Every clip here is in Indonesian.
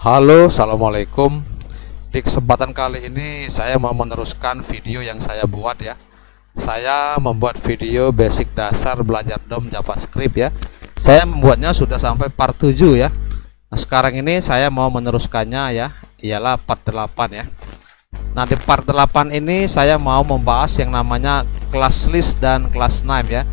Halo, assalamualaikum. Di kesempatan kali ini saya mau meneruskan video yang saya buat ya. Saya membuat video basic dasar belajar DOM JavaScript ya. Saya membuatnya sudah sampai part 7 ya. Nah, sekarang ini saya mau meneruskannya ya, ialah part 8 ya. Nah, di part 8 ini saya mau membahas yang namanya class list dan class name ya.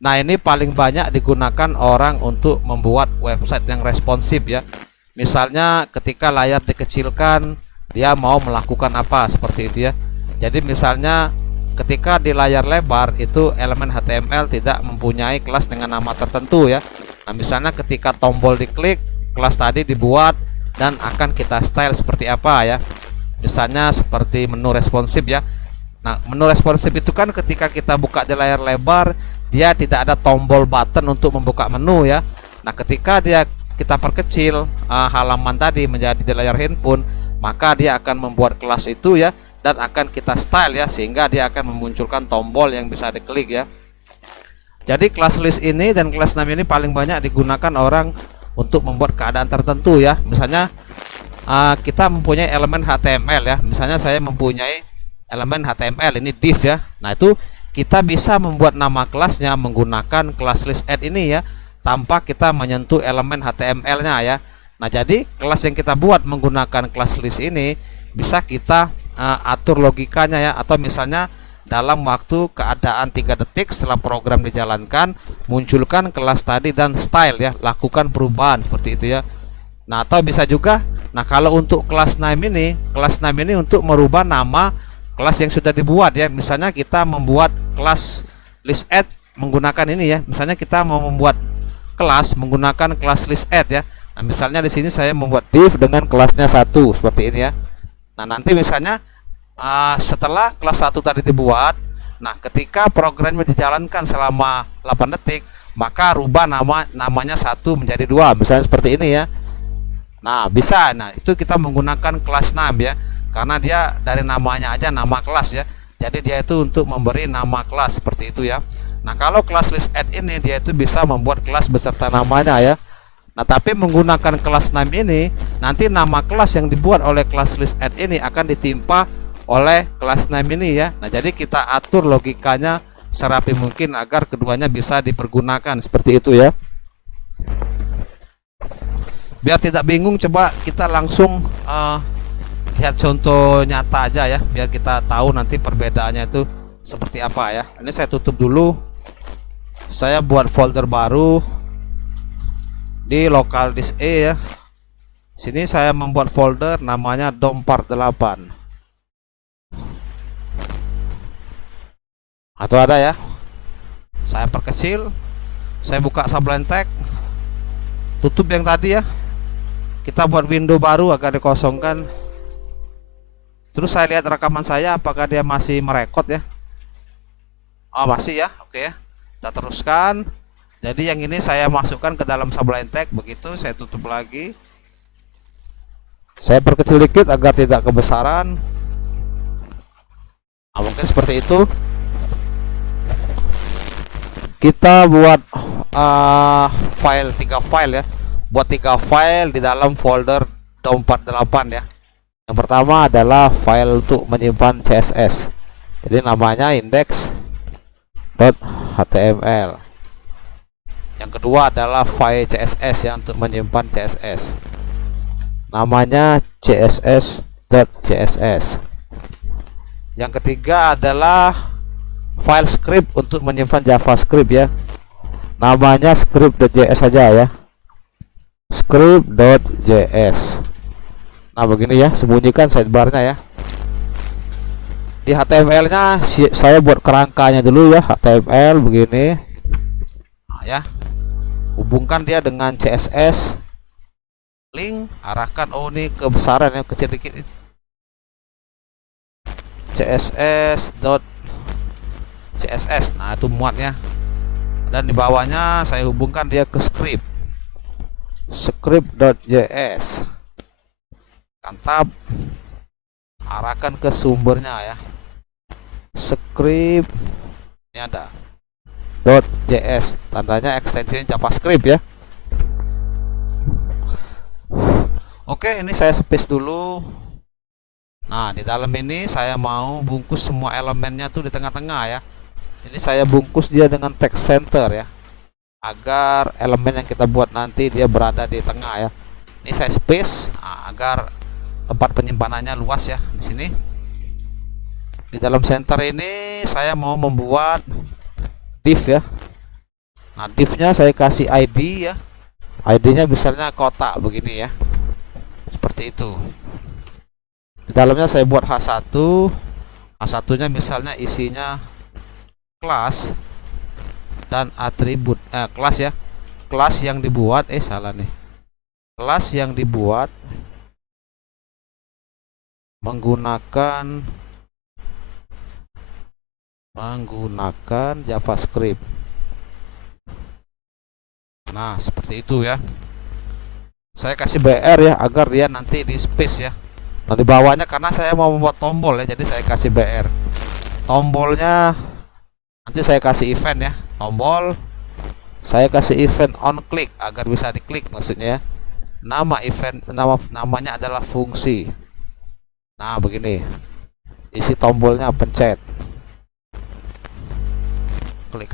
Nah, ini paling banyak digunakan orang untuk membuat website yang responsif ya. Misalnya ketika layar dikecilkan, dia mau melakukan apa seperti itu ya. Jadi misalnya ketika di layar lebar itu elemen HTML tidak mempunyai kelas dengan nama tertentu ya. Nah, misalnya ketika tombol diklik, kelas tadi dibuat dan akan kita style seperti apa ya. Misalnya seperti menu responsif ya. Nah, menu responsif itu kan ketika kita buka di layar lebar, dia tidak ada tombol button untuk membuka menu ya. Nah, ketika kita perkecil halaman tadi menjadi di layar handphone, maka dia akan membuat kelas itu ya, dan akan kita style ya, sehingga dia akan memunculkan tombol yang bisa diklik ya. Jadi class list ini dan class name ini paling banyak digunakan orang untuk membuat keadaan tertentu ya. Misalnya kita mempunyai elemen HTML ya, misalnya saya mempunyai elemen HTML ini div ya. Nah, itu kita bisa membuat nama kelasnya menggunakan class list add ini ya, tanpa kita menyentuh elemen HTML-nya ya. Nah, jadi kelas yang kita buat menggunakan class list ini bisa kita atur logikanya ya, atau misalnya dalam waktu keadaan 3 detik setelah program dijalankan, munculkan kelas tadi dan style ya, lakukan perubahan seperti itu ya. Nah, atau bisa juga, nah kalau untuk class name ini untuk merubah nama kelas yang sudah dibuat ya. Misalnya kita membuat kelas list add menggunakan ini ya. Misalnya kita mau membuat kelas menggunakan kelas list add ya. Nah, misalnya di sini saya membuat div dengan kelasnya 1 seperti ini ya. Nah, nanti misalnya setelah kelas 1 tadi dibuat, nah ketika programnya dijalankan selama 8 detik, maka rubah namanya 1 menjadi 2, misalnya seperti ini ya. Nah, bisa. Nah, itu kita menggunakan class name ya, karena dia dari namanya aja nama kelas ya. Jadi dia itu untuk memberi nama kelas seperti itu ya. Nah, kalau class list add ini dia itu bisa membuat kelas beserta namanya ya. Nah, tapi menggunakan class name ini, nanti nama kelas yang dibuat oleh class list add ini akan ditimpa oleh class name ini ya. Nah, jadi kita atur logikanya serapi mungkin agar keduanya bisa dipergunakan seperti itu ya. Biar tidak bingung, coba kita langsung lihat contoh nyata aja ya, biar kita tahu nanti perbedaannya itu seperti apa ya. Ini saya tutup dulu. Saya buat folder baru di local disk E ya. Sini saya membuat folder namanya DOM part 8. Atau ada ya. Saya perkecil. Saya buka sublime text. Tutup yang tadi ya. Kita buat window baru agar dikosongkan. Terus saya lihat rekaman saya apakah dia masih merekod ya. Oh, masih ya. Oke ya. Kita teruskan. Jadi yang ini saya masukkan ke dalam sublime text. Begitu saya tutup lagi. Saya perkecil dikit agar tidak kebesaran. Nah, mungkin seperti itu. Kita buat file 3 file ya. Buat 3 file di dalam folder DOM48 ya. Yang pertama adalah file untuk menyimpan CSS. Jadi namanya index.html. Yang kedua adalah file CSS yang untuk menyimpan CSS. Namanya css.css. Yang ketiga adalah file script untuk menyimpan JavaScript ya. Namanya script.js saja ya. Script.js. Nah, begini ya, sembunyikan sidebarnya ya. Di HTML-nya saya buat kerangkanya dulu ya, HTML begini. Nah, ya. Hubungkan dia dengan CSS. Link arahkan, oh ini kebesaran yang kecil dikit. css.css. Nah, itu muatnya. Dan di bawahnya saya hubungkan dia ke script. Script.js. Tab, arahkan ke sumbernya ya. Script ini ada .js, tandanya ekstensi JavaScript ya. Oke, ini saya space dulu. Nah, di dalam ini saya mau bungkus semua elemennya tuh di tengah-tengah ya. Ini saya bungkus dia dengan text center ya, agar elemen yang kita buat nanti dia berada di tengah ya. Ini saya space agar tempat penyimpanannya luas ya di sini. Di dalam center ini saya mau membuat div ya. Nah, divnya saya kasih ID ya. ID-nya misalnya kotak begini ya. Seperti itu. Di dalamnya saya buat H1. H1-nya misalnya isinya kelas dan atribut kelas ya. Kelas yang dibuat salah nih. Kelas yang dibuat menggunakan JavaScript. Nah, seperti itu ya. Saya kasih BR ya agar dia nanti di space ya. Nah, di bawahnya karena saya mau membuat tombol ya, jadi saya kasih BR. Tombolnya nanti saya kasih event ya. Tombol saya kasih event on click agar bisa diklik maksudnya ya. Nama event namanya adalah fungsi. Nah, begini. Isi tombolnya pencet. Klik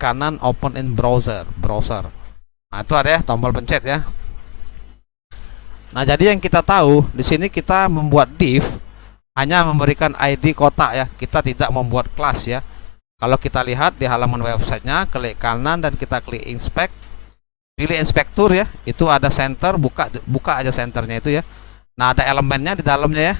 kanan open in browser. Nah, itu ada ya tombol pencet ya. Nah, jadi yang kita tahu di sini kita membuat div hanya memberikan ID kotak ya. Kita tidak membuat kelas ya. Kalau kita lihat di halaman websitenya, klik kanan dan kita klik inspect. Pilih inspektur ya. Itu ada center, buka aja centernya itu ya. Nah, ada elemennya di dalamnya ya.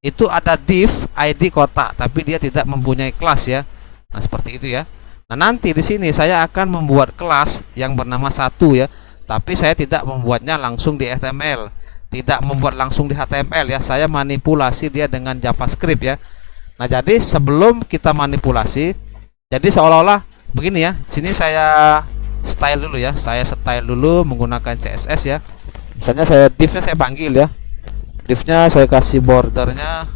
Itu ada div ID kotak, tapi dia tidak mempunyai kelas ya. Nah, seperti itu ya. Nah, nanti di sini saya akan membuat kelas yang bernama satu ya. Tapi saya tidak membuatnya langsung di HTML. Tidak membuat langsung di HTML ya. Saya manipulasi dia dengan JavaScript ya. Nah, jadi sebelum kita manipulasi, jadi seolah-olah begini ya. Sini saya style dulu ya. Saya style dulu menggunakan CSS ya. Misalnya saya divnya saya panggil ya. Divnya saya kasih bordernya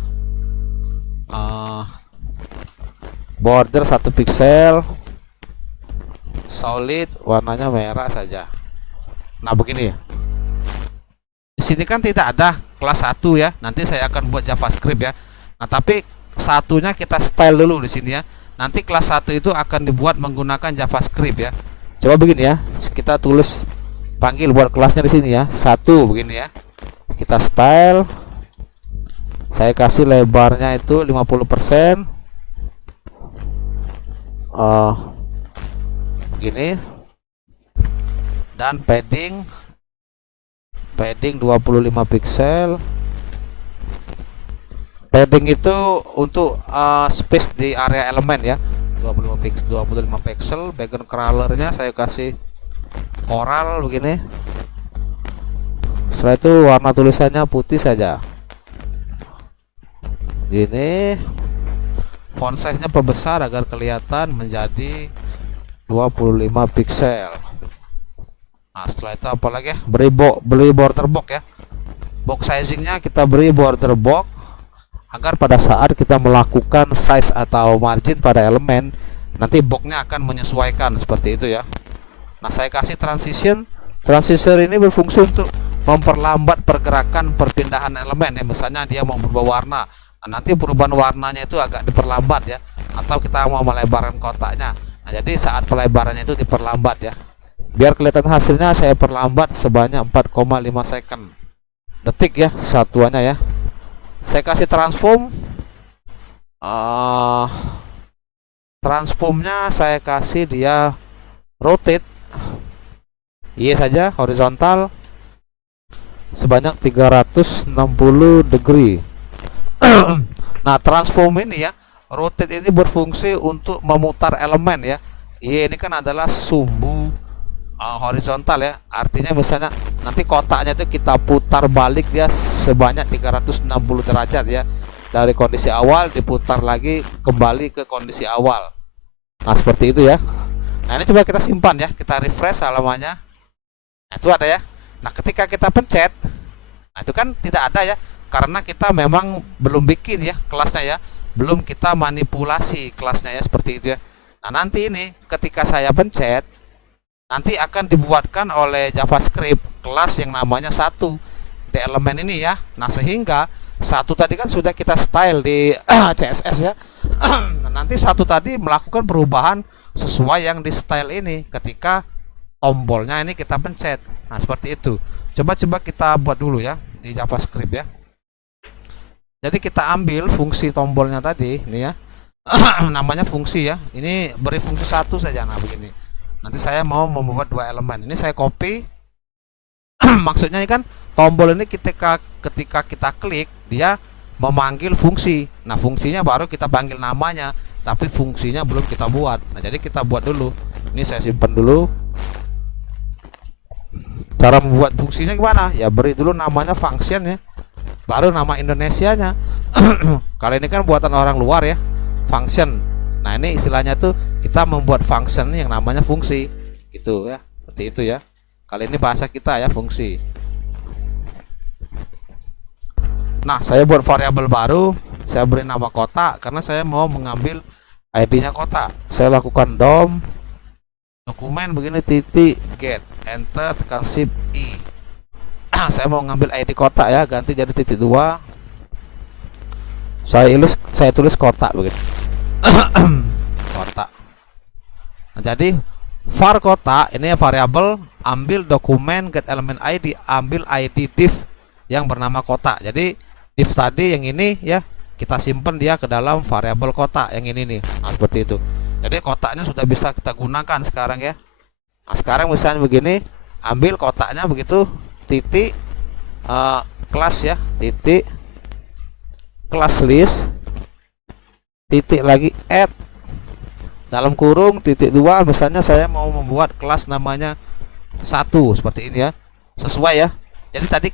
border 1 pixel, solid, warnanya merah saja. Nah, begini ya. Di sini kan tidak ada kelas 1 ya. Nanti saya akan buat JavaScript ya. Nah, tapi satunya kita style dulu di sini ya. Nanti kelas 1 itu akan dibuat menggunakan JavaScript ya. Coba begini ya. Kita tulis panggil buat kelasnya di sini ya. 1 begini ya. Kita style. Saya kasih lebarnya itu 50%. Begini. Dan padding 25 pixel. Padding itu untuk space di area elemen ya. 25 pixel. Background colornya saya kasih coral begini. Setelah itu warna tulisannya putih saja. Gini. Font size-nya perbesar agar kelihatan menjadi 25 pixel. Nah, setelah itu apa lagi ya? Beri border box ya. Box sizingnya kita beri border box agar pada saat kita melakukan size atau margin pada elemen, nanti boxnya akan menyesuaikan seperti itu ya. Nah, saya kasih transition. Transition ini berfungsi untuk memperlambat pergerakan perpindahan elemen ya. Misalnya dia mau berubah warna. Nah, nanti perubahan warnanya itu agak diperlambat ya. Atau kita mau melebarkan kotaknya. Nah, jadi saat pelebarannya itu diperlambat ya. Biar kelihatan hasilnya saya perlambat sebanyak 4,5 second detik ya satuannya ya. Saya kasih transform. Transformnya saya kasih dia rotate. Iya saja horizontal sebanyak 360 degree. Nah, transform ini ya, rotate ini berfungsi untuk memutar elemen ya. Iya, ini kan adalah sumbu horizontal ya. Artinya misalnya nanti kotaknya itu kita putar balik dia sebanyak 360 derajat ya. Dari kondisi awal diputar lagi kembali ke kondisi awal. Nah, seperti itu ya. Nah, ini coba kita simpan ya. Kita refresh halamannya. Nah, itu ada ya. Nah, ketika kita pencet, nah itu kan tidak ada ya. Karena kita memang belum bikin ya kelasnya ya. Belum kita manipulasi kelasnya ya, seperti itu ya. Nah, nanti ini ketika saya pencet, nanti akan dibuatkan oleh JavaScript kelas yang namanya satu di elemen ini ya. Nah, sehingga satu tadi kan sudah kita style di CSS ya. Nah, nanti satu tadi melakukan perubahan sesuai yang di style ini ketika tombolnya ini kita pencet. Nah, seperti itu. Coba kita buat dulu ya di JavaScript ya. Jadi kita ambil fungsi tombolnya tadi ini ya. Namanya fungsi ya. Ini beri fungsi satu saja. Nah, begini. Nanti saya mau membuat dua elemen. Ini saya copy. Maksudnya ini kan tombol ini ketika kita klik dia memanggil fungsi. Nah, fungsinya baru kita panggil namanya, tapi fungsinya belum kita buat. Nah, jadi kita buat dulu. Ini saya simpan dulu. Cara membuat fungsinya gimana? Ya beri dulu namanya function ya. Baru nama Indonesianya. Kali ini kan buatan orang luar ya. Function. Nah, ini istilahnya tuh kita membuat function yang namanya fungsi. Gitu ya. Seperti itu ya. Kali ini bahasa kita ya, fungsi. Nah, saya buat variabel baru, saya beri nama kota karena saya mau mengambil ID-nya kota. Saya lakukan dom dokumen begini titik get, enter, tekan shift I. Saya mau ngambil ID kota ya, ganti jadi titik 2. Saya tulis kota begitu. Kota. Nah, jadi var kota ini ya variabel, ambil dokumen get element ID, ambil ID div yang bernama kota. Jadi div tadi yang ini ya kita simpan dia ke dalam variabel kota yang ini nih. Nah, seperti itu. Jadi kotaknya sudah bisa kita gunakan sekarang ya. Nah, sekarang misalnya begini, ambil kotaknya begitu, titik kelas ya, titik kelas list, titik lagi add dalam kurung titik 2. Misalnya saya mau membuat kelas namanya 1 seperti ini ya, sesuai ya. Jadi tadi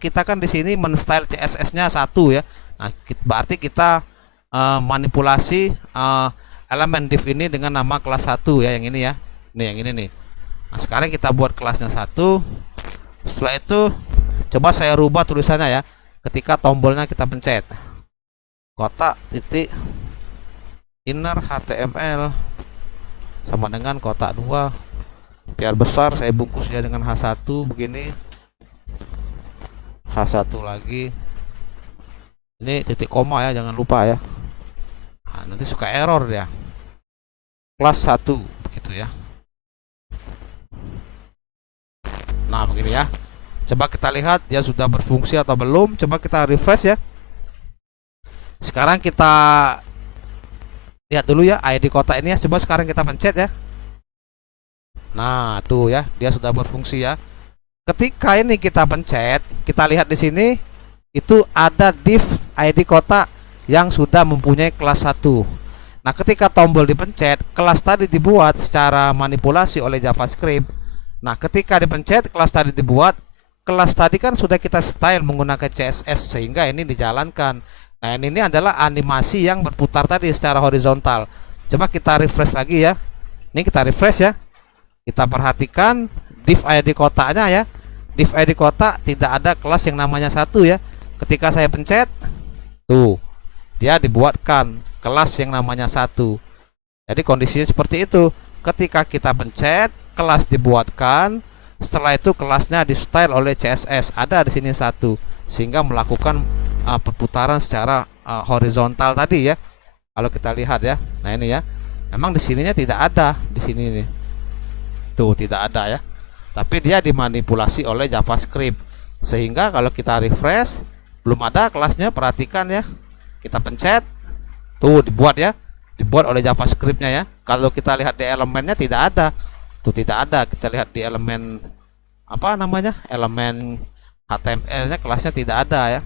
kita kan di sini men-style CSS-nya 1 ya. Nah, berarti kita manipulasi elemen div ini dengan nama kelas 1 ya, yang ini ya. Nih yang ini nih. Nah, sekarang kita buat kelasnya 1. Setelah itu coba saya rubah tulisannya ya. Ketika tombolnya kita pencet. Kotak titik inner HTML sama dengan kotak 2. Biar besar saya bungkus dia dengan H1 begini. H1 lagi. Ini titik koma ya, jangan lupa ya. Nah, nanti suka error dia. Kelas 1 begitu ya. Nah, begini ya. Coba kita lihat dia sudah berfungsi atau belum. Coba kita refresh ya. Sekarang kita lihat dulu ya ID kota ini ya. Coba sekarang kita pencet ya. Nah, tuh ya, dia sudah berfungsi ya. Ketika ini kita pencet, kita lihat di sini itu ada div ID kota yang sudah mempunyai kelas 1. Nah, ketika tombol dipencet, kelas tadi dibuat secara manipulasi oleh JavaScript. Nah, ketika dipencet, kelas tadi dibuat. Kelas tadi kan sudah kita style menggunakan CSS sehingga ini dijalankan. Nah, ini adalah animasi yang berputar tadi secara horizontal. Coba kita refresh lagi ya. Ini kita refresh ya. Kita perhatikan div ID kotanya ya. Div ID kota tidak ada kelas yang namanya 1 ya. Ketika saya pencet, tuh dia dibuatkan kelas yang namanya 1. Jadi kondisinya seperti itu. Ketika kita pencet, kelas dibuatkan. Setelah itu kelasnya di style oleh CSS. Ada di sini 1 sehingga melakukan perputaran secara horizontal tadi ya. Kalau kita lihat ya. Nah, ini ya. Memang di sininya tidak ada di sini nih. Tuh tidak ada ya. Tapi dia dimanipulasi oleh JavaScript. Sehingga kalau kita refresh belum ada kelasnya, perhatikan ya. Kita pencet, tuh dibuat ya. Dibuat oleh JavaScript-nya ya. Kalau kita lihat di elemennya tidak ada. Tuh tidak ada. Kita lihat di elemen apa namanya? Elemen HTML-nya kelasnya tidak ada ya.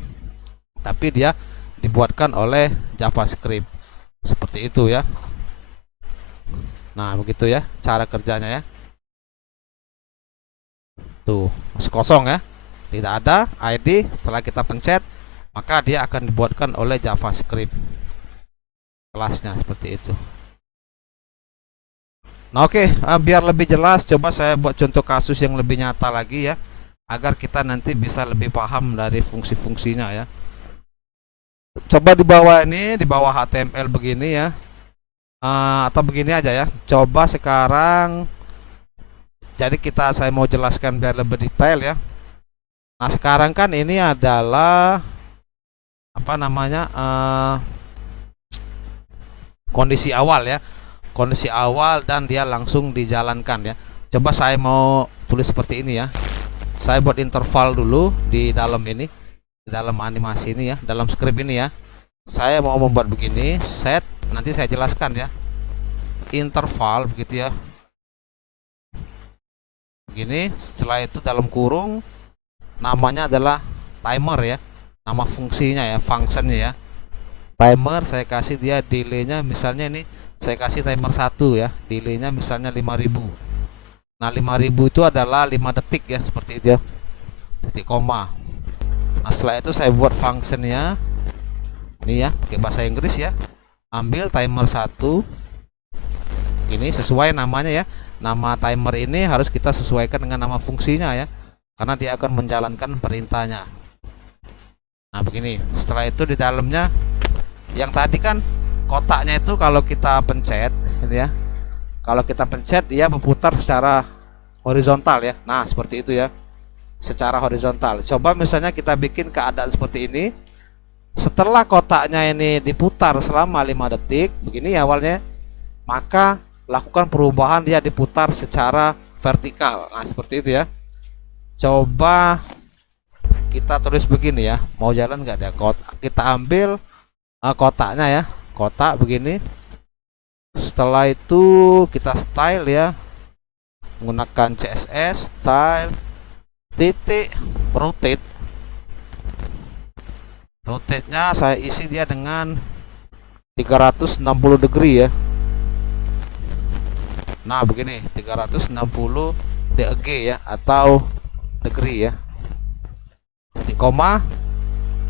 Tapi dia dibuatkan oleh JavaScript. Seperti itu ya. Nah, begitu ya cara kerjanya ya. Tuh, masih kosong ya. Tidak ada ID. Setelah kita pencet, maka dia akan dibuatkan oleh JavaScript. Kelasnya seperti itu. Nah, oke, biar lebih jelas coba saya buat contoh kasus yang lebih nyata lagi ya, agar kita nanti bisa lebih paham dari fungsi-fungsinya ya. Coba di bawah ini, di bawah HTML begini ya, atau begini aja ya. Coba sekarang, jadi saya mau jelaskan biar lebih detail ya. Nah sekarang kan ini adalah apa namanya, kondisi awal ya, kondisi awal dan dia langsung dijalankan ya. Coba saya mau tulis seperti ini ya. Saya buat interval dulu di dalam ini, di dalam animasi ini ya, dalam script ini ya. Saya mau membuat begini, set, nanti saya jelaskan ya. Interval begitu ya. Begini, setelah itu dalam kurung namanya adalah timer ya. Nama fungsinya ya, functionnya ya. Timer saya kasih dia delaynya misalnya ini saya kasih timer 1 ya, delaynya misalnya 5000. Nah 5000 itu adalah 5 detik ya, seperti itu ya, titik koma. Nah setelah itu saya buat functionnya ini ya, pakai bahasa Inggris ya. Ambil timer 1 ini sesuai namanya ya, nama timer ini harus kita sesuaikan dengan nama fungsinya ya, karena dia akan menjalankan perintahnya. Nah begini, setelah itu di dalamnya yang tadi kan kotaknya itu kalau kita pencet ini ya, kalau kita pencet dia berputar secara horizontal ya. Nah seperti itu ya, secara horizontal. Coba misalnya kita bikin keadaan seperti ini, setelah kotaknya ini diputar selama 5 detik begini awalnya, maka lakukan perubahan dia diputar secara vertikal. Nah seperti itu ya. Coba kita tulis begini ya, mau jalan nggak dia kotak, kita ambil kotaknya ya, kotak begini. Setelah itu kita style ya, menggunakan CSS style titik rotate. Rotate-nya saya isi dia dengan 360 degree ya. Nah begini, 360 DG ya, atau degree ya, titik koma.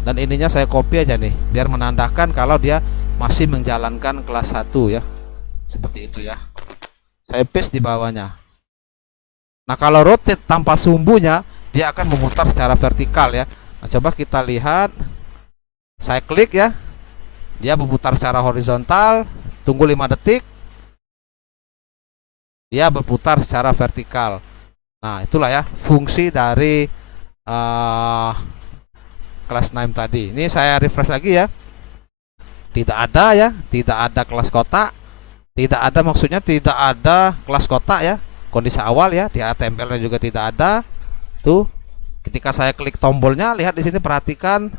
Dan ininya saya copy aja nih, biar menandakan kalau dia masih menjalankan kelas 1 ya. Seperti itu ya. Saya paste di bawahnya. Nah kalau rotate tanpa sumbunya, dia akan memutar secara vertikal ya. Nah coba kita lihat. Saya klik ya, dia berputar secara horizontal. Tunggu 5 detik, dia berputar secara vertikal. Nah itulah ya fungsi dari kelas name tadi. Ini saya refresh lagi ya. Tidak ada ya, tidak ada kelas kotak. Tidak ada, maksudnya tidak ada kelas kotak ya. Kondisi awal ya, di HTML-nya juga tidak ada. Tuh, ketika saya klik tombolnya, lihat di sini, perhatikan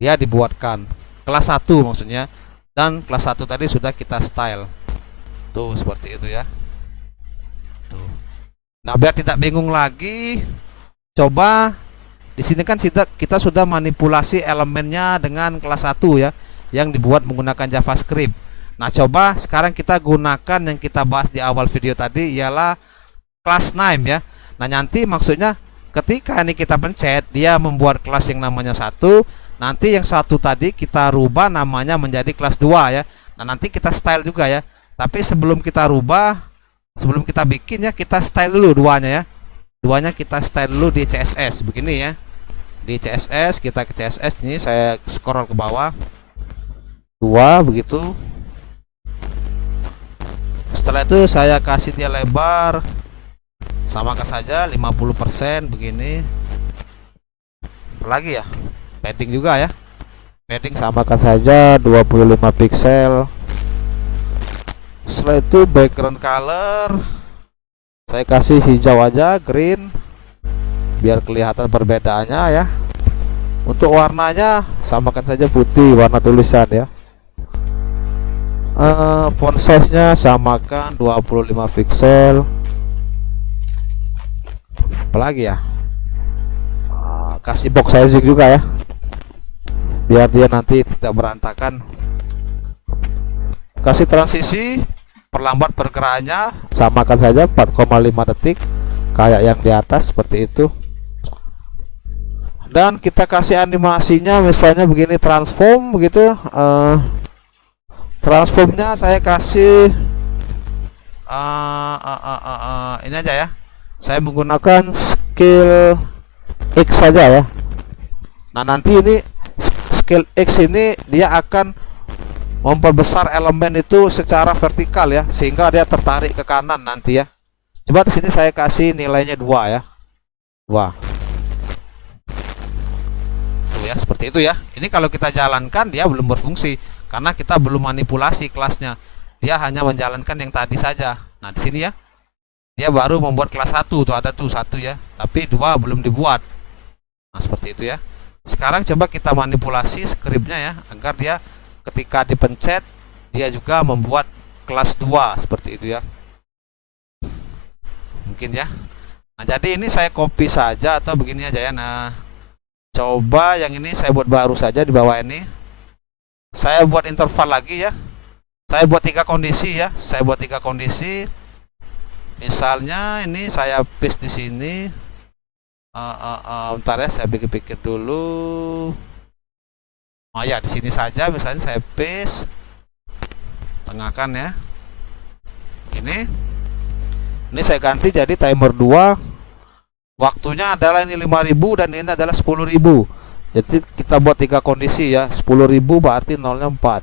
dia dibuatkan kelas 1 maksudnya. Dan kelas 1 tadi sudah kita style. Tuh, seperti itu ya. Tuh. Nah, biar tidak bingung lagi, coba di sini kan kita sudah manipulasi elemennya dengan kelas 1 ya, yang dibuat menggunakan JavaScript. Nah coba sekarang kita gunakan yang kita bahas di awal video tadi, ialah class name ya. Nah nanti maksudnya ketika ini kita pencet, dia membuat kelas yang namanya 1. Nanti yang 1 tadi kita rubah namanya menjadi kelas 2 ya. Nah nanti kita style juga ya. Tapi sebelum kita rubah, sebelum kita bikin ya, kita style dulu duanya ya. Duanya kita style dulu di CSS begini ya. Di CSS, kita ke CSS ini, saya scroll ke bawah 2 begitu. Setelah itu saya kasih dia lebar, samakan saja 50% begini. Apalagi ya, padding juga ya, padding samakan saja 25 pixel. Setelah itu background color saya kasih hijau aja, green, biar kelihatan perbedaannya ya. Untuk warnanya samakan saja putih, warna tulisan ya. Font size nya samakan 25 pixel. Apalagi ya, kasih box sizing juga ya, biar dia nanti tidak berantakan. Kasih transisi, perlambat pergerakannya, samakan saja 4,5 detik kayak yang di atas, seperti itu. Dan kita kasih animasinya misalnya begini, transform begitu. Transformnya saya kasih ini aja ya, saya menggunakan scale X saja ya. Nah nanti ini scale X ini dia akan memperbesar elemen itu secara vertikal ya, sehingga dia tertarik ke kanan nanti ya. Coba di sini saya kasih nilainya 2 ya, 2. ya, seperti itu ya. Ini kalau kita jalankan dia belum berfungsi karena kita belum manipulasi kelasnya. Dia hanya menjalankan yang tadi saja. Nah, di sini ya. Dia baru membuat kelas 1 tuh, ada tuh 1 ya. Tapi 2 belum dibuat. Nah, seperti itu ya. Sekarang coba kita manipulasi skripnya ya agar dia ketika dipencet dia juga membuat kelas 2 seperti itu ya. Mungkin ya. Nah, jadi ini saya copy saja atau begini aja ya. Nah, coba yang ini saya buat baru saja di bawah ini. Saya buat interval lagi ya. Saya buat 3 kondisi ya. Saya buat 3 kondisi. Misalnya ini saya paste di sini. Bentar ya, saya pikir-pikir dulu. Oh ya, di sini saja misalnya saya paste. Tengahkan ya. Ini saya ganti jadi timer 2. Waktunya adalah ini 5000 dan ini adalah 10.000. Jadi kita buat 3 kondisi ya. 10.000 berarti nolnya 4.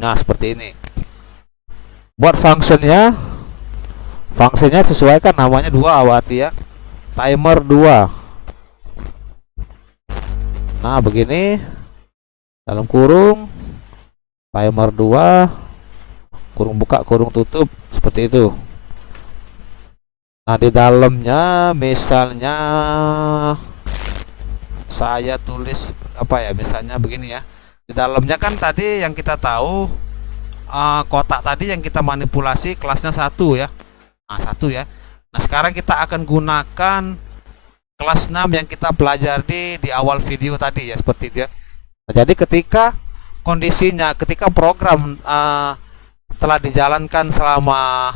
Nah, seperti ini. Buat fungsinya sesuaikan namanya 2 berarti ya. Timer 2. Nah, begini. Dalam kurung timer 2 kurung buka kurung tutup seperti itu. Nah, di dalamnya misalnya saya tulis apa ya, misalnya begini ya. Di dalamnya kan tadi yang kita tahu kotak tadi yang kita manipulasi kelasnya 1 ya. Nah, 1 ya. Nah, sekarang kita akan gunakan kelas 6 yang kita pelajari di awal video tadi ya, seperti itu ya. Nah, jadi ketika kondisinya, ketika program telah dijalankan selama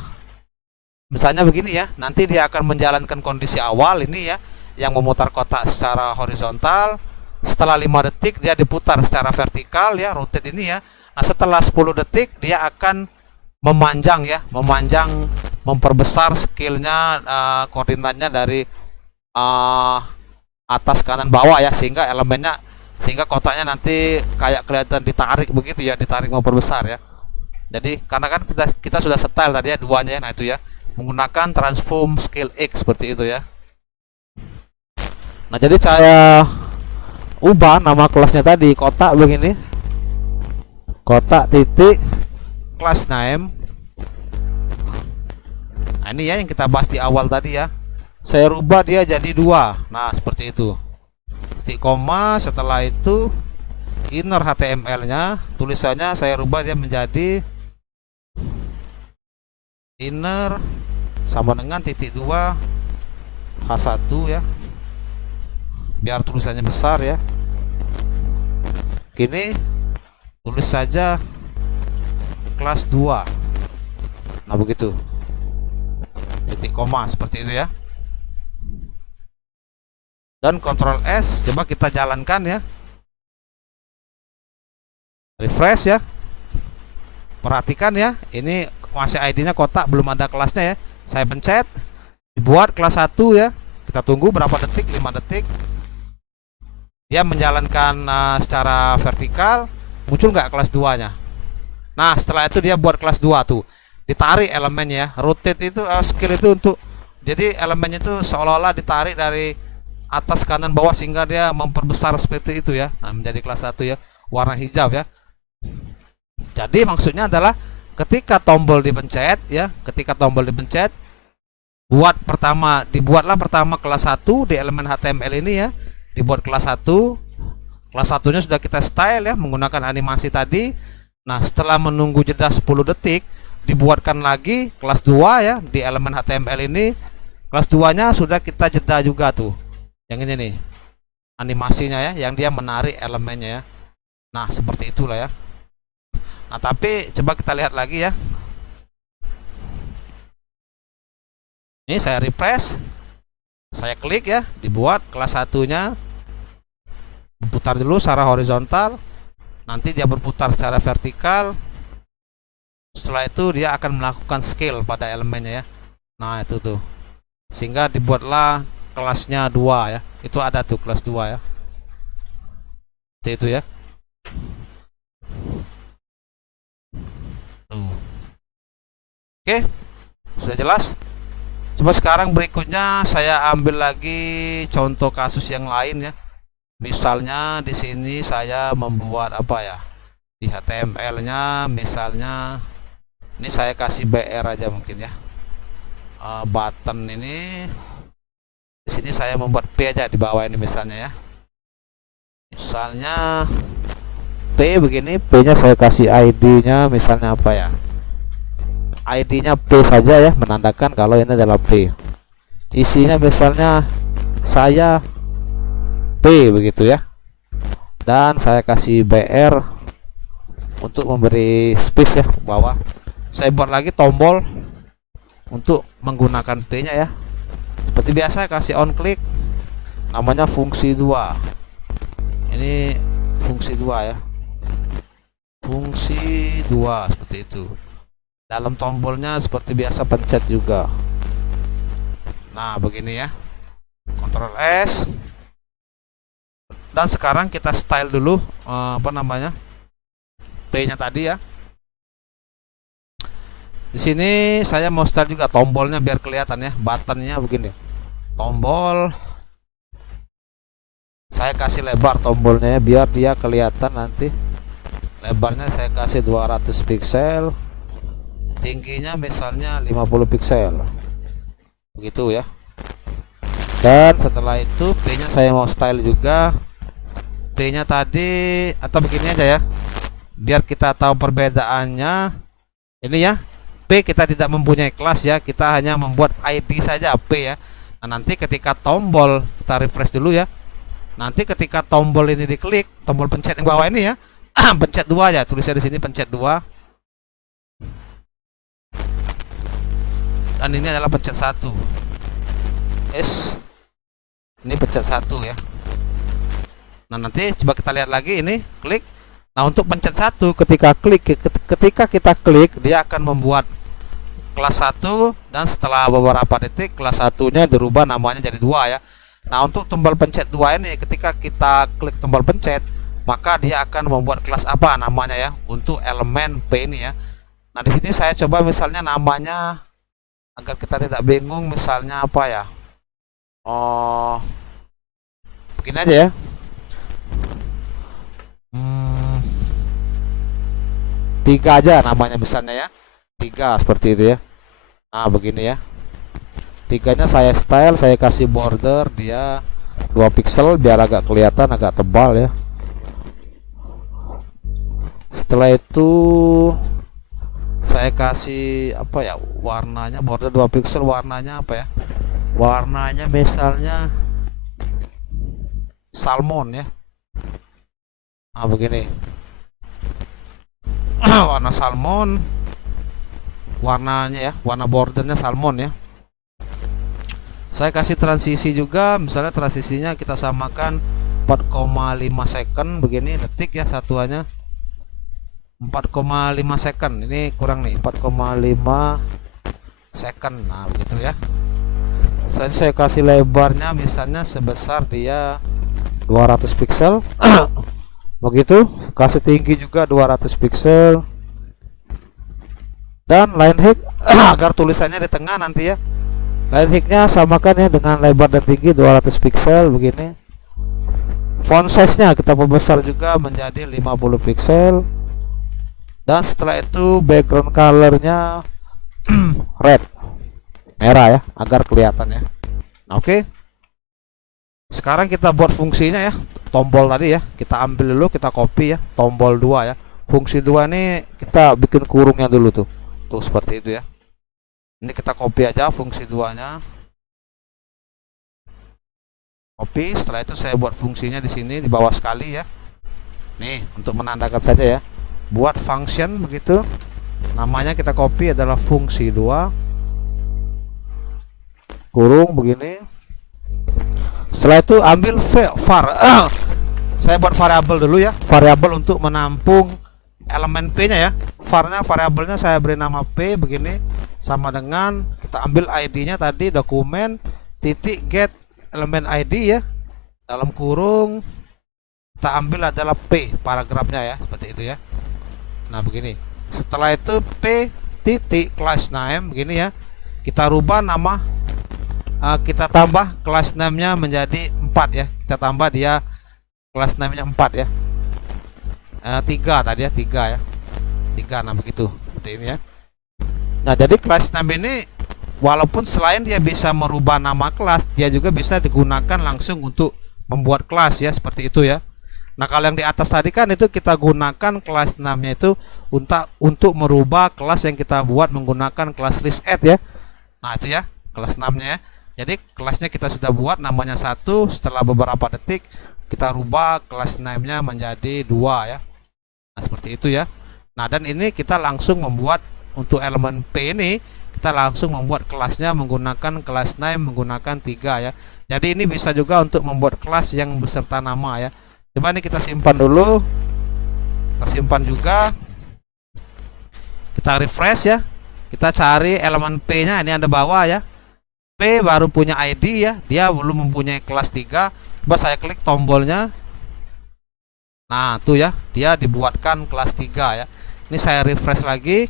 misalnya begini ya, nanti dia akan menjalankan kondisi awal ini ya, yang memutar kotak secara horizontal. Setelah 5 detik dia diputar secara vertikal ya, rotate ini ya. Nah, setelah 10 detik dia akan memanjang ya, memperbesar skillnya, koordinatnya dari atas kanan bawah ya, sehingga kotaknya nanti kayak kelihatan ditarik begitu ya, ditarik memperbesar ya. Jadi karena kan kita sudah style tadi ya duanya ya, nah itu ya, menggunakan transform scale X seperti itu ya. Nah, jadi saya ubah nama kelasnya tadi, kotak begini, kotak titik class name. Nah, ini ya yang kita bahas di awal tadi ya. Saya rubah dia jadi 2. Nah, seperti itu. Titik koma, setelah itu inner HTML-nya, tulisannya saya rubah dia menjadi inner sama dengan titik 2 H1 ya. Biar tulisannya besar ya. Gini, tulis saja kelas 2. Nah, begitu. Titik koma seperti itu ya. Dan Ctrl S, coba kita jalankan ya. Refresh ya. Perhatikan ya, ini masih ID-nya kotak, belum ada kelasnya ya. Saya pencet, dibuat kelas 1 ya. Kita tunggu berapa detik, 5 detik. Dia menjalankan secara vertikal, muncul nggak kelas 2-nya. Nah, setelah itu dia buat kelas 2 tuh. Ditarik elemennya, rotate itu skill itu untuk, jadi elemennya itu seolah-olah ditarik dari atas kanan bawah sehingga dia memperbesar seperti itu ya. Nah, menjadi kelas 1 ya, warna hijau ya. Jadi maksudnya adalah ketika tombol dipencet ya, dibuatlah pertama kelas 1 di elemen HTML ini ya. Dibuat kelas 1. Kelas 1-nya sudah kita style ya menggunakan animasi tadi. Nah, setelah menunggu jeda 10 detik, dibuatkan lagi kelas 2 ya di elemen HTML ini. Kelas 2-nya sudah kita jeda juga tuh. Yang ini nih, animasinya ya, yang dia menarik elemennya ya. Nah, seperti itulah ya. Nah, tapi coba kita lihat lagi ya. Ini saya refresh, saya klik ya, dibuat kelas 1-nya. Putar dulu secara horizontal, nanti dia berputar secara vertikal. Setelah itu dia akan melakukan scale pada elemennya ya. Nah, itu tuh, sehingga dibuatlah kelasnya 2 ya. Itu ada tuh kelas 2 ya. Seperti itu ya. Tuh. Oke, sudah jelas. Coba sekarang berikutnya saya ambil lagi contoh kasus yang lain ya. Misalnya di sini saya membuat apa ya, di HTML-nya misalnya ini saya kasih BR aja mungkin ya. Button ini di sini saya membuat P aja di bawah ini misalnya ya. Misalnya P begini, P-nya saya kasih ID-nya misalnya apa ya? ID-nya P saja ya, menandakan kalau ini adalah P. Isinya misalnya saya P begitu ya. Dan saya kasih BR untuk memberi space ya ke bawah. Saya buat lagi tombol untuk menggunakan P-nya ya. Seperti biasa kasih on click, namanya fungsi 2. Ini fungsi 2 ya. Fungsi 2 seperti itu. Dalam tombolnya seperti biasa pencet juga. Nah, begini ya. Ctrl S. Dan sekarang kita style dulu apa namanya? P-nya tadi ya. Di sini saya mau style juga tombolnya biar kelihatan ya, buttonnya begini. Tombol saya kasih lebar tombolnya ya, biar dia kelihatan nanti. Lebarnya saya kasih 200 pixel, tingginya misalnya 50 pixel begitu ya. Dan setelah itu P nya saya mau style juga. P nya tadi atau begini aja ya, biar kita tahu perbedaannya. Ini ya, P kita tidak mempunyai kelas ya, kita hanya membuat ID saja P ya. Nah, nanti ketika tombol kita refresh dulu ya, nanti ketika tombol ini diklik, tombol pencet yang bawah ini ya, pencet 2 aja, tulisnya di sini pencet 2. Dan ini adalah pencet 1. S. Ini pencet 1 ya. Nah, nanti coba kita lihat lagi ini, klik. Nah, untuk pencet 1 ketika kita klik, dia akan membuat kelas 1 dan setelah beberapa detik kelas 1-nya dirubah namanya jadi 2 ya. Nah, untuk tombol pencet 2 ini ketika kita klik tombol pencet, maka dia akan membuat kelas apa namanya ya untuk elemen P ini ya. Nah, di sini saya coba misalnya namanya agar kita tidak bingung, misalnya apa ya? Oh, begini aja ya. 3 aja namanya misalnya ya. 3 seperti itu ya. Nah, begini ya. 3-nya saya style, saya kasih border dia 2 pixel biar agak kelihatan, agak tebal ya. Setelah itu saya kasih apa ya, warnanya border 2 pixel, warnanya apa ya, warnanya misalnya salmon ya. Nah, begini. Warna salmon, warnanya ya, warna bordernya salmon ya. Saya kasih transisi juga, misalnya transisinya kita samakan 4,5 second begini, detik ya satuannya 4,5 second. Ini kurang nih, 4,5 second. Nah, begitu ya. Saya kasih lebarnya misalnya sebesar dia 200 pixel. Begitu, kasih tinggi juga 200 pixel. Dan line height agar tulisannya di tengah nanti ya. Line height-nya samakan ya dengan lebar dan tinggi 200 pixel begini. Font size-nya kita perbesar juga menjadi 50 pixel. Dan setelah itu background color-nya red, merah ya, agar kelihatan ya. Oke. Sekarang kita buat fungsinya ya. Tombol tadi ya, kita ambil dulu, kita copy ya, tombol 2 ya. Fungsi 2 ini kita bikin kurungnya dulu tuh. Tuh seperti itu ya. Ini kita copy aja fungsi 2-nya. Copy, setelah itu saya buat fungsinya di sini di bawah sekali ya. Nih, untuk menandakan saja ya. Buat function begitu. Namanya kita copy adalah fungsi 2. Kurung begini. Setelah itu ambil var. Saya buat variabel dulu ya. Variabel untuk menampung elemen P-nya ya. Var-nya, variabelnya saya beri nama P begini. Sama dengan kita ambil ID-nya tadi, dokumen titik get elemen ID ya. Dalam kurung kita ambil adalah P paragrafnya ya, seperti itu ya. Nah, begini. Setelah itu P titik class name begini ya. Kita rubah nama, kita tambah class name-nya menjadi 4 ya. Kita tambah dia kelas name-nya 4 ya. 3 tadi ya, 3 ya. 3, nah begitu. Seperti ini ya. Nah, jadi kelas name ini walaupun selain dia bisa merubah nama kelas, dia juga bisa digunakan langsung untuk membuat kelas ya, seperti itu ya. Nah, kalau yang di atas tadi kan itu kita gunakan kelas namanya itu untuk merubah kelas yang kita buat menggunakan kelas list add ya. Nah, itu ya kelas namanya ya. Jadi kelasnya kita sudah buat namanya 1, setelah beberapa detik kita rubah kelas name-nya menjadi 2 ya. Nah, seperti itu ya. Nah, dan ini kita langsung membuat untuk elemen P ini, kita langsung membuat kelasnya menggunakan kelas name menggunakan 3 ya. Jadi ini bisa juga untuk membuat kelas yang beserta nama ya. Coba ini kita simpan dulu. Kita simpan juga. Kita refresh ya. Kita cari elemen P-nya, ini ada bawah ya. P baru punya ID ya, dia belum mempunyai kelas 3. Coba saya klik tombolnya. Nah, tuh ya, dia dibuatkan kelas 3 ya. Ini saya refresh lagi.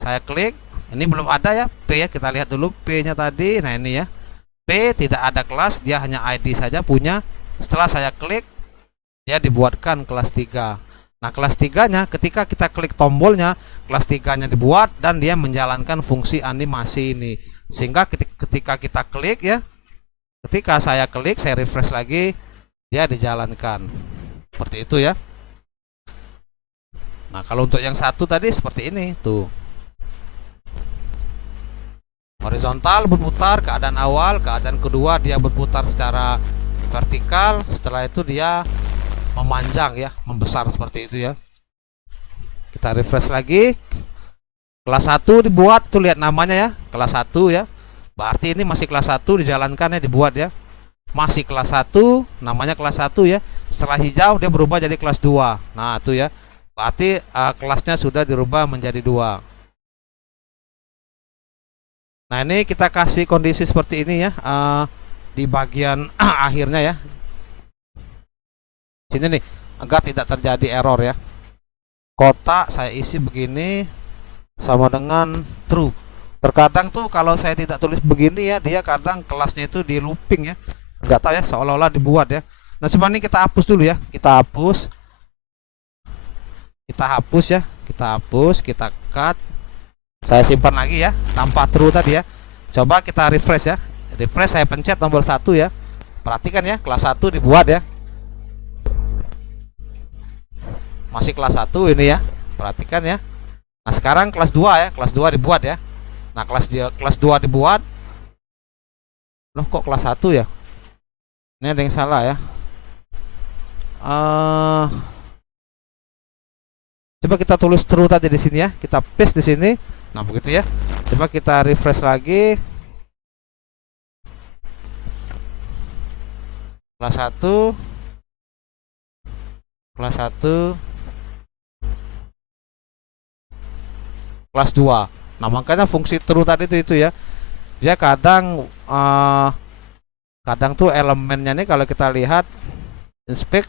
Saya klik, ini belum ada ya P ya, kita lihat dulu P-nya tadi. Nah, ini ya. P tidak ada kelas, dia hanya ID saja punya. Setelah saya klik, dia dibuatkan kelas 3. Nah, kelas 3-nya ketika kita klik tombolnya, kelas 3-nya dibuat dan dia menjalankan fungsi animasi ini. Sehingga ketika kita klik ya, ketika saya klik, saya refresh lagi, dia dijalankan. Seperti itu ya. Nah, kalau untuk yang satu tadi seperti ini tuh. Horizontal berputar, keadaan awal, keadaan kedua dia berputar secara vertikal, setelah itu dia memanjang ya, membesar seperti itu ya. Kita refresh lagi. Kelas 1 dibuat, tuh lihat namanya ya, kelas 1 ya. Berarti ini masih kelas 1 dijalankan ya, dibuat ya. Masih kelas 1, namanya kelas 1 ya. Setelah hijau dia berubah jadi kelas 2. Nah, itu ya. Berarti kelasnya sudah dirubah menjadi 2. Nah, ini kita kasih kondisi seperti ini ya, di bagian akhirnya ya. Sini nih, agar tidak terjadi error ya. Kotak saya isi begini sama dengan true. Terkadang tuh kalau saya tidak tulis begini ya, dia kadang kelasnya itu di looping ya. Enggak tahu ya, seolah-olah dibuat ya. Nah, coba ini kita hapus dulu ya. Kita hapus. Kita hapus ya. Kita hapus, kita cut. Saya simpan lagi ya, tanpa true tadi ya. Coba kita refresh ya. Refresh, saya pencet tombol 1 ya. Perhatikan ya, kelas 1 dibuat ya. Masih kelas 1 ini ya. Perhatikan ya. Nah, sekarang kelas 2 ya, kelas 2 dibuat ya. Nah, kelas 2 dibuat. Loh, kok kelas 1 ya? Ini ada yang salah ya. Coba kita tulis true tadi di sini ya. Kita paste di sini. Nah, begitu ya. Coba kita refresh lagi. Kelas 1. Kelas 1. Kelas 2. Nah, makanya fungsi true tadi itu ya. Dia kadang tuh elemennya nih kalau kita lihat inspect,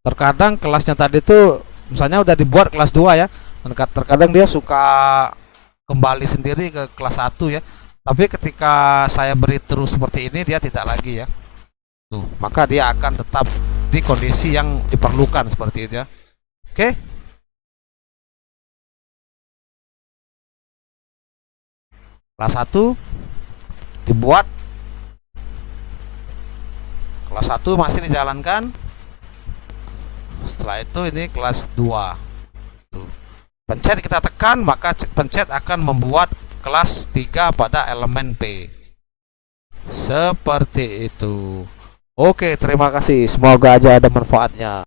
terkadang kelasnya tadi tuh misalnya udah dibuat kelas 2 ya. Terkadang dia suka kembali sendiri ke kelas 1 ya. Tapi ketika saya beri true seperti ini, dia tidak lagi ya. Tuh, maka dia akan tetap di kondisi yang diperlukan seperti itu ya. Oke. Kelas 1 dibuat. Kelas 1 masih dijalankan. Setelah itu ini kelas 2. Tuh. Pencet kita tekan, maka pencet akan membuat kelas 3 pada elemen P. Seperti itu. Oke, terima kasih. Semoga aja ada manfaatnya.